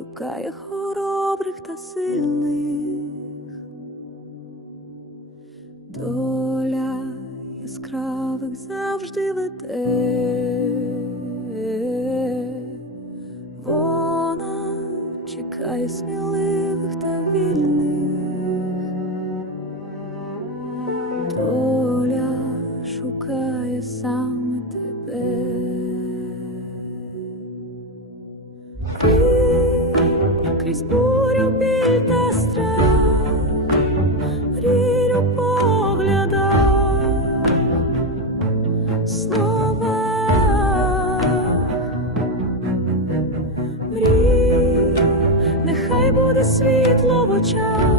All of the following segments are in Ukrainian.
шукає хоробрих та сильних. Доля яскравих завжди веде. Вона чекає сміливих та вільних. Доля шукає саме тебе. Крізь бурю біль та страх, мрій у поглядах, словах, мрій, нехай буде світло в очах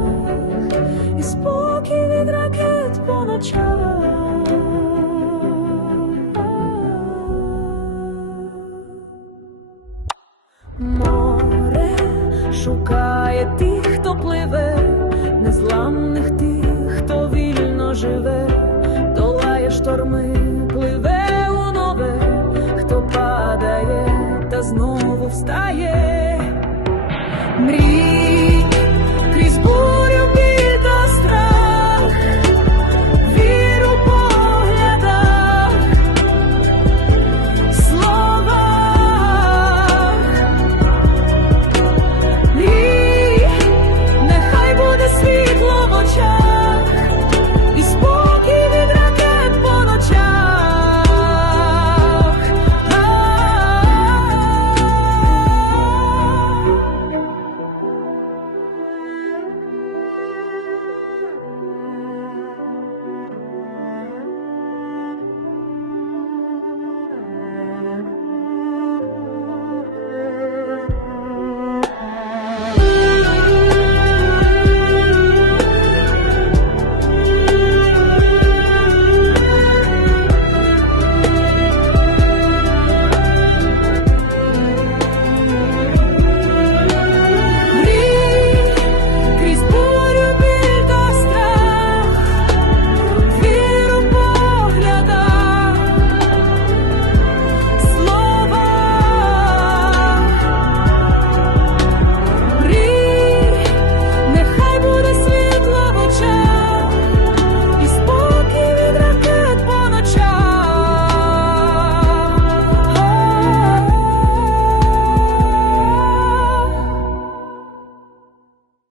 і спокій від ракет по ночах. Шукає тих, хто пливе, незламних тих, хто вільно живе, долає шторми, пливе у нове, хто падає та знову встає. Мрій